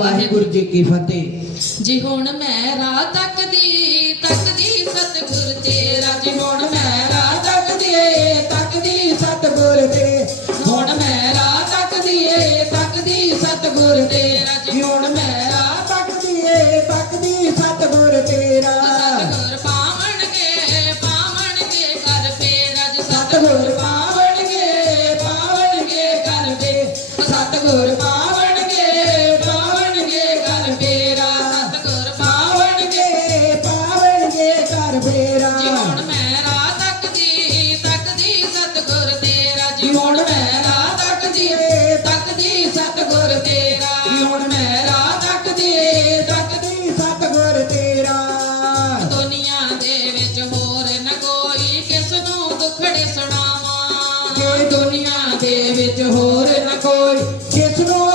ਵਾਹਿਗੁਰੂ ਜੀ ਕੀ ਫਤਿਹ। ਜੀ ਹੁਣ ਮੈਂ ਰਾਹ ਤੱਕ ਕੋਈ ਦੁਨੀਆ ਦੇ ਵਿੱਚ ਹੋਰ ਨਾ ਕੋਈ। ਕਿਸ ਨੂੰ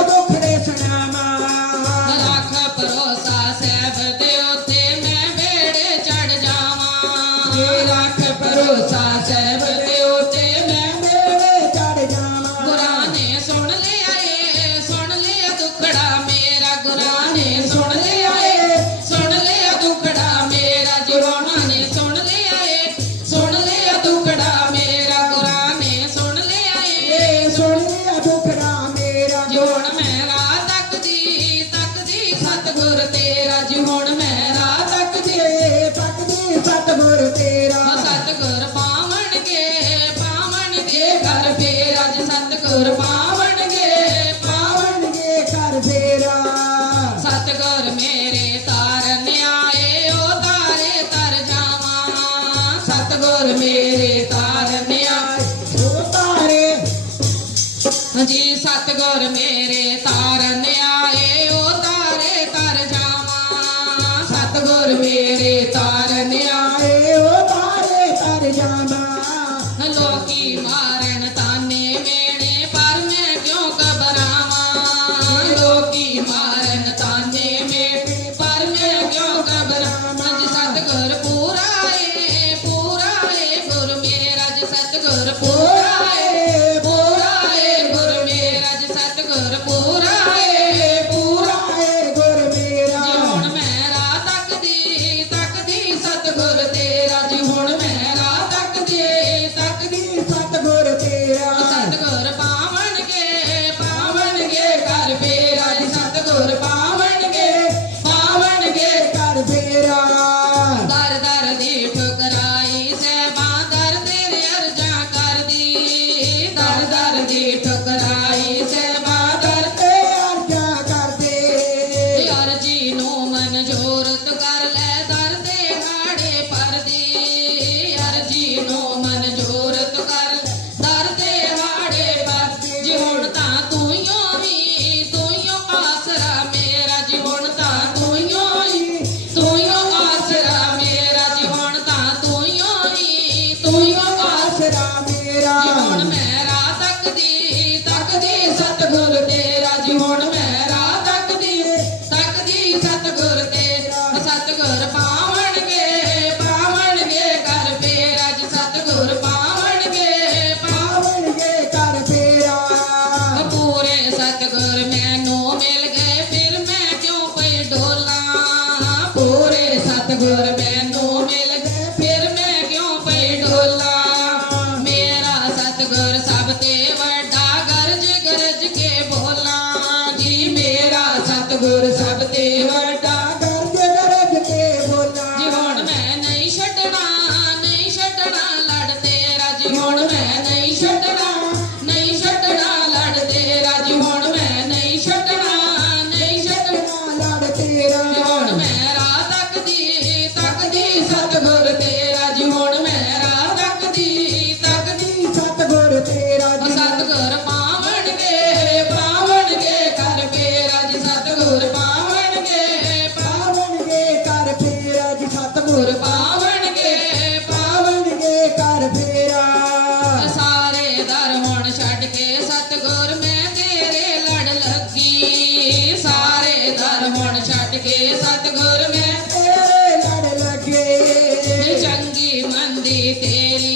agora mesmo. ਸਤਗੁਰ ਮੈਨੂੰ ਮਿਲ ਗਏ ਫਿਰ ਮੈਂ ਕਿਉਂ ਪਈ ਢੋਲਾ ਮੇਰਾ ਸਤਗੁਰ ਸਭ ਤੇ ਵੱਡਾ ਗਰਜ ਗਰਜ ਕੇ ਬੋਲਾਂ ਜੀ, ਮੇਰਾ ਸਤਗੁਰ ਸਭ ਤੇ ਵੱਡਾ ਗਰਜ ਗਰਜ ਕੇ ਬੋਲਾਂ। ਜੀ, ਹੁਣ ਮੈਂ ਨਹੀਂ ਛੱਡਣਾ ਨਹੀਂ ਛੱਡਣਾ ਲੜ ਤੇਰਾ ਜੀ ਹੁਣ ਮੈਂ ਨਹੀਂ ਛੱਡਣਾ। ਸਤਗੁਰ, ਮੈਂ ਤੇਰੇ ਲੜ ਲੱਗੀ। ਸਾਰੇ ਦਰ ਛੱਡ ਕੇ ਸਤਗੁਰ, ਮੈਂ ਤੇਰੇ ਲੜ ਲੱਗੇ। ਚੰਗੀ ਮੰਦੀ ਤੇਰੀ